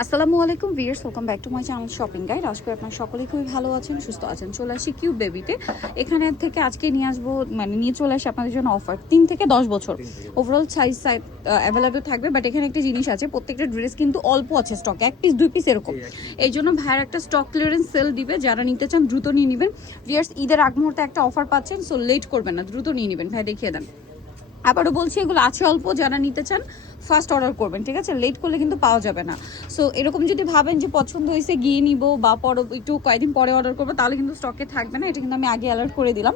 আসসালামু আলাইকুম viewers welcome back to my channel shopping guide. আজকে আপনার সকলেই খুবই ভালো আছেন সুস্থ আছেন। চলে আসি কিউব বেবিতে। এখানে থেকে আজকে নিয়ে আসব মানে নিয়ে চলে আসি আপনাদের জন্য অফার। তিন থেকে দশ বছর। ওভারঅল সাইজ সাইজ অ্যাভেলেবেল থাকবে বাট এখানে একটা জিনিস আছে প্রত্যেকটা ড্রেস কিন্তু অল্প আছে স্টক এক পিস দুই পিস এরকম। এই জন্য ভাইয়ের একটা স্টক ক্লিয়ারেন্স সেল দিবে যারা নিতে চান দ্রুত নিয়ে নেবেন। ভিয়ার্স ঈদের আগ মুহূর্তে একটা অফার পাচ্ছেন সো লেট করবেন না দ্রুত নিয়ে নেবেন। ভাই দেখিয়ে দেন। আবারও বলছি এগুলো আছে অল্প যারা নিতে চান ফার্স্ট অর্ডার করবেন ঠিক আছে? লেট করলে কিন্তু পাওয়া যাবে না। সো এরকম যদি ভাবেন যে পছন্দ হয়েছে গিয়ে নিব বা পর একটু কয়েকদিন পরে অর্ডার করব তাহলে কিন্তু স্টকে থাকবে না। এটা কিন্তু আমি আগে অ্যালার্ট করে দিলাম।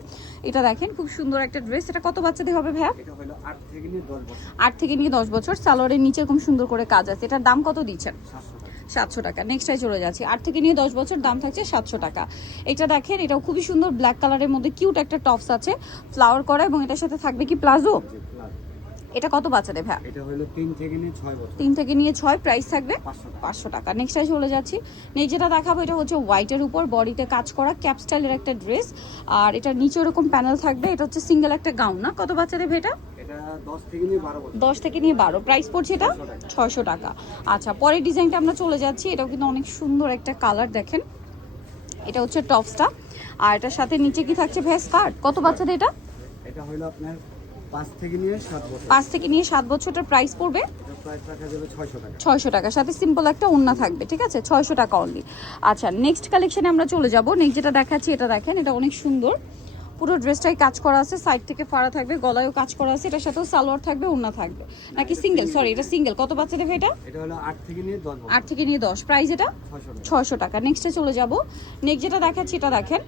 এটা দেখেন খুব সুন্দর একটা ড্রেস এটা কত বাচ্চাদের হবে ভাইয়া? আট থেকে নিয়ে দশ বছর। সালোয়ারের নিচে এরকম সুন্দর করে কাজ আছে। এটার দাম কত দিচ্ছেন? সাতশো টাকা। নেক্সটাই চলে যাচ্ছি। আট থেকে নিয়ে দশ বছর দাম থাকছে সাতশো টাকা। এটা দেখেন এটাও খুবই সুন্দর ব্ল্যাক কালারের মধ্যে কিউট একটা টপস আছে ফ্লাওয়ার করা এবং এটার সাথে থাকবে কি প্লাজো? এটা কত বাচ্চাদের এটা হলো তিন থেকে নিয়ে ছয় বছর। থেকে নিয়ে প্রাইস থাকবে পাঁচশো টাকা। পাঁচশো টাকা। নেক্সটে চলে যাচ্ছি। নেক্সট যেটা দেখাবো এটা হচ্ছে হোয়াইটের উপর বডিতে কাজ করা ক্যাপ স্টাইলের একটা ড্রেস আর এটা নিচে এরকম প্যানেল থাকবে এটা হচ্ছে সিঙ্গেল একটা গাউন না? কত বাচ্চাদের ভেটা এটা? দশ থেকে নিয়ে বারো প্রাইস পড়ছে এটা? ছয়শো টাকা। আচ্ছা পরের ডিজাইনটা আমরা চলে যাচ্ছি। এটাও কিন্তু অনেক সুন্দর একটা কালার দেখেন। এটা হচ্ছে টপসটা আর এটার সাথে নিচে কি থাকছে ভ্যাস কার্ড কত বাচ্চাদের এটা? এটা হলো আপনার পাঁচ থেকে নিয়ে সাত বছরটার প্রাইস পড়বে? ছয়শো টাকা। সাথে সিম্পল একটা ওন্না থাকবে ঠিক আছে? ছয়শো টাকা অনলি আচ্ছা নেক্সট কালেকশনে আমরা চলে যাব। নেক্সট যেটা দেখাচ্ছি এটা দেখেন এটা অনেক সুন্দর। পুরো ড্রেসটাই কাজ করা আছে সাইড থেকে ফাড়া থাকবে গলায়ও কাজ করা আছে এটার সাথেও সালোয়ার থাকবে ওন্না থাকবে। নাকি সিঙ্গেল সরি এটা সিঙ্গেল কত বাচ্চা দেবে এটা? এটা হলো আট থেকে নিয়ে দশ বছর। আট থেকে নিয়ে দশ। প্রাইস এটা? ছয়শো টাকা। নেক্সটে চলে যাব। নেক্সট যেটা দেখাচ্ছি এটা দেখেন।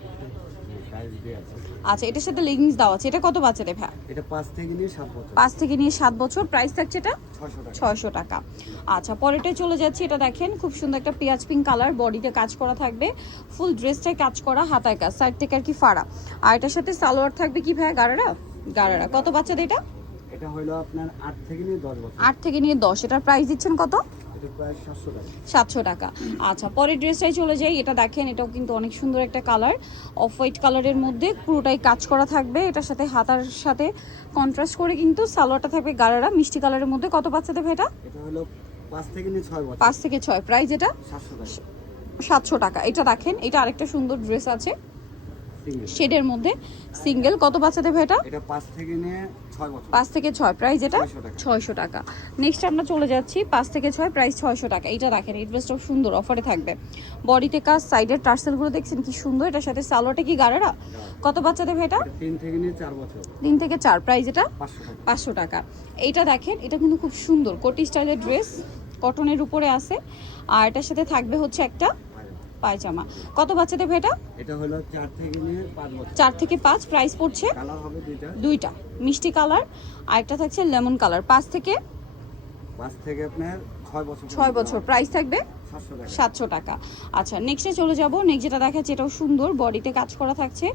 আচ্ছা এটার সাথে লেগিংস দেওয়া আছে। এটা কত বাচ্চা দেবে এটা পাঁচ থেকে নিয়ে সাত বছর। পাঁচ থেকে নিয়ে সাত বছর। প্রাইস থাকছে এটা? ছয়শো টাকা। আচ্ছা পরেরটায় চলে যাচ্ছে এটা দেখেন খুব সুন্দর একটা পেঁয়াজ পিঙ্ক কালার বডিতে কাজ করা থাকবে ফুল ড্রেসটায় কাজ করা হাতায় কাজ সাইড থেকে আর কি ফাড়া। আর এটার সাথে সালোয়ার থাকবে কি ভাইয়া গাড়ারা গাড়ারা কত বাচ্চাদের এটা? এটা হলো আপনার আট থেকে নিয়ে দশ বছর। 8 থেকে নিয়ে দশ। এটার প্রাইস দিচ্ছেন কত? সাতশো টাকা। আচ্ছা পরের ড্রেসটাই চলে যাই। এটা দেখেন এটাও কিন্তু অনেক সুন্দর একটা কালার। অফ হোয়াইট কালারের মধ্যে পুরোটাই কাজ করা থাকবে। এটার সাথে হাতার সাথে কন্ট্রাস্ট করে কিন্তু সালোয়ারটা থাকবে গাড়ারা মিষ্টি কালারের মধ্যে। কত বাচ্চাদের ভাই এটা? হলো পাঁচ থেকে ছয় প্রাইস এটা? সাতশো টাকা। এটা দেখেন এটা আরেকটা সুন্দর ড্রেস আছে। শেডের মধ্যে। সিঙ্গেল কত বাচ্চাদের ভাই এটা? এটা পাঁচ থেকে নিয়ে ছয় বছর। পাঁচ থেকে ছয় প্রাইস এটা? 600 টাকা। ছয়শো টাকা। নেক্সট আমরা চলে যাচ্ছি পাঁচ থেকে ছয় প্রাইস ছয়শো টাকা। এটা দেখেন এই ড্রেসটাও সুন্দর অফারে থাকবে। বডিতে কাজ সাইডের টার্সেলগুলো দেখছেন কি সুন্দর এটার সাথে সালোয়ারটা কি গাড়েরা কত বাচ্চাদের ভাই এটা? এটা তিন থেকে নিয়ে চার বছর। তিন থেকে চার প্রাইস এটা? পাঁচশো টাকা। পাঁচশো টাকা। এইটা দেখেন এটা কিন্তু খুব সুন্দর কোটি স্টাইলের ড্রেস কটনের উপরে আছে। আর এটার সাথে থাকবে হচ্ছে একটা পায়জামা। কত বাচ্চাদের ভাই এটা? এটা হলো চার থেকে নিয়ে পাঁচ বছর। চার থেকে 5 প্রাইস পড়ছে কালার হবে দুইটা। দুইটা মিষ্টি কালার আর একটা থাকছে লেমন কালার পাঁচ থেকে? পাঁচ থেকে আপনার ছয় বছর ছয় বছর। প্রাইস থাকবে? সাতশো টাকা। আচ্ছা নেক্সটে চলে যাব। নেক্সট যেটা দেখাচ্ছে এটাও সুন্দর। বডিতে কাজ করা থাকছে।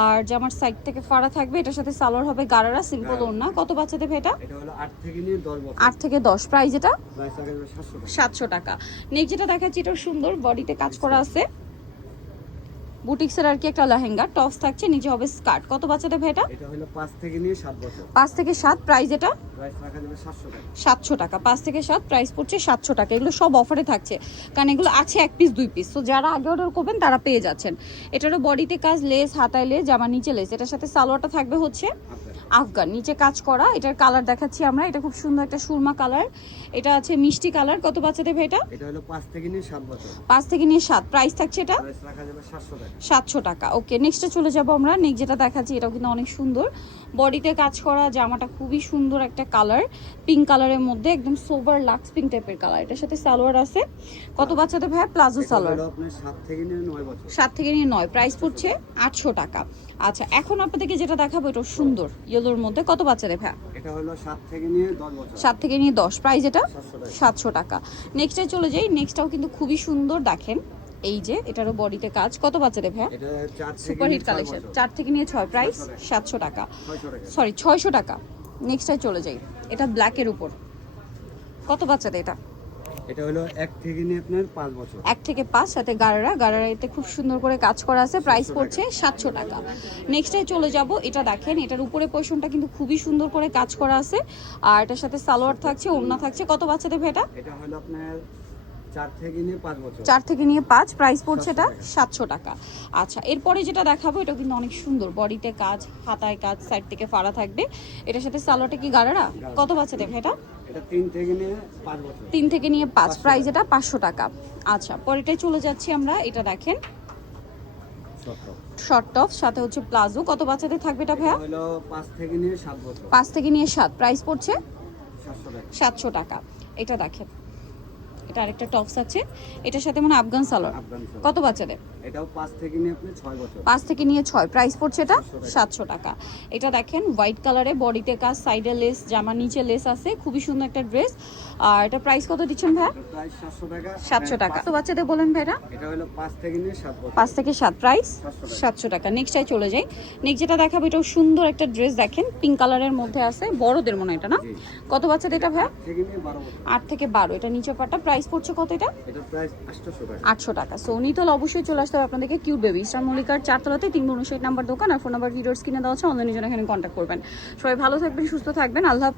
আর জামার সাইড থেকে ফাড়া থাকবে। এটার সাথে সালোয়ার হবে গারারা সিম্পল গারারা। ওড়না। কত বাচ্চাদের এটা? এটা আট থেকে দশ প্রাইস এটা? সাতশো টাকা। নেক্সট যেটা দেখাচ্ছি এটাও সুন্দর। বডিতে কাজ করা আছে। বুটিক্সের আর কি একটা লেহেঙ্গা। টপস থাকছে নিচে হবে স্কার্ট কত বাচ্চাদের এটা? এটা পাঁচ থেকে নিয়ে সাত প্রাইস এটা? সাতশো টাকা। পাঁচ থেকে সাত প্রাইস পড়ছে সাতশো টাকা। এগুলো সব অফারে থাকছে। কারণ এগুলো আছে এক পিস দুই পিস তো যারা আগে অর্ডার করবেন তারা পেয়ে যাচ্ছেন। এটারও বডিতে কাজ লেস হাতায় লেস জামা নিচে লেস এটার সাথে সালোয়ারটা থাকবে হচ্ছে আপনার আফগান। নিচে কাজ করা এটার কালার দেখাচ্ছি আমরা। এটা খুব সুন্দর একটা সুরমা কালার এটা আছে মিষ্টি কালার কত বাচ্চাদের এটা? এটা হলো পাঁচ থেকে নিয়ে সাত বছর। পাঁচ থেকে নিয়ে সাত। প্রাইস থাকছে এটা? প্রাইস রাখা যাবে সাতশো টাকা। ওকে নেক্সটে চলে যাব আমরা। নেক্সট যেটা দেখাচ্ছি এটাও কিন্তু অনেক সুন্দর। বডিতে কাজ করা জামাটা খুবই সুন্দর একটা কালার পিঙ্ক কালারের মধ্যে একদম সোভার লাক্স পিঙ্ক টাইপের কালার এটার সাথে সালোয়ার আছে। কত বাচ্চাদের ভাই? প্লাজো সালোয়ার। সাত থেকে নিয়ে নয় বছর। সাত থেকে নিয়ে নয়। প্রাইস পড়ছে আটশো টাকা। আচ্ছা এখন আপনাদেরকে যেটা দেখাবো এটা সুন্দর। ইয়েলোর মধ্যে কত এটা হলো সাত থেকে নিয়ে দশ বছর। থেকে নিয়ে প্রাইস এটা? সাতশো টাকা। সাতশো নেক্সটে চলে যাই। নেক্সটটাও কিন্তু খুবই সুন্দর দেখেন। এই যে এটারও বডিতে কাজ। কত বাচ্চাদের ভাই এটা চার থেকে সুপার হিট কালেকশন চার থেকে নিয়ে ছয় প্রাইস সাতশো টাকা। সরি ছয়শো টাকা। নেক্সটটায় চলে যাই। এটা ব্ল্যাকের উপর। কত বাচ্চাদের এটা? এটা হলো এক থেকে নিয়ে আপনার পাঁচ বছর। এক থেকে পাঁচ সাথে গাড়ারা। গাড়ারাইতে খুব সুন্দর করে কাজ করা আছে প্রাইস পড়ছে সাতশো টাকা। নেক্সটে চলে যাব এটা দেখেন এটার উপরে পোর্শনটা কিন্তু খুবই সুন্দর করে কাজ করা আছে। আর এটার সাথে সালোয়ার থাকছে ওড়না থাকছে। কত বাচ্চাদের ভেটা? এটা হলো আপনার চার থেকে নিয়ে পাঁচ প্রাইস পড়ছে এটা সাতশো টাকা। আচ্ছা এরপরে যেটা দেখাবো এটা কিন্তু অনেক সুন্দর। বডিতে কাজ হাতায় কাজ সাইড থেকে ফাড়া থাকবে। এটার সাথে সালোয়ারটা কি গাড়ারা? কত বাচ্চা এটা এটা তিন থেকে নিয়ে পাঁচ প্রাইস এটা পাঁচশো। টাকা। আচ্ছা পরেটাই চলে যাচ্ছি আমরা এটা দেখেন। Short top. সাথে হচ্ছে প্লাজো। কত বাচ্চাদের থাকবে এটা ভাইয়া? পাঁচ থেকে নিয়ে সাত বছর। পাঁচ থেকে নিয়ে সাত। প্রাইস পড়ছে? সাতশো টাকা। এটা দেখেন। এটা আরেকটা টপস আছে। এটার সাথে মানে আফগান সালোয়ার। কত বাচ্চাদের? এটাও পাঁচ থেকে নিয়ে আপনি ছয় বছর। পাঁচ থেকে নিয়ে ছয়। প্রাইস পড়ছে এটা 700 টাকা। সাতশো টাকা। এটা দেখেন হোয়াইট কালারে বডিতে কাজ সাইডে লেস জামার নিচে লেস আছে খুবই সুন্দর একটা ড্রেস আর এটা প্রাইস কত দিচ্ছেন প্রাইস সাতশো টাকা। হ্যাঁ, টাকা। তো বাচ্চাদের বলেন ভাইরা। এটা হলো পাঁচ থেকে নিয়ে সাত বছর। থেকে প্রাইস 700 টাকা। সাতশো টাকা। নেক্সটাই চলে যাই। নেক্সট যেটা দেখাবো এটাও সুন্দর একটা ড্রেস দেখেন। পিঙ্ক কালারের মধ্যে আছে। বড়দের মনে এটা না? কত বাচ্চাদের এটা বছর। আট থেকে বারো। এটা নিচে পাটা প্রাইস পড়ছে কত এটা? প্রাইস আটশো টাকা। সো নিতল অবশ্যই চলে আসতে হবে আপনাদেরকে কিউট বেবি ইসলাম মল্লিকার চারতলাতে তিন উনষাট নাম্বার দোকান আর ফোন নাম্বার ভিডিওর স্ক্রিনে দেওয়া আছে। অনলাইনে জন্য এখানে কন্ট্যাক্ট করবেন। সবাই ভালো থাকবেন সুস্থ থাকবেন। আল্লাহ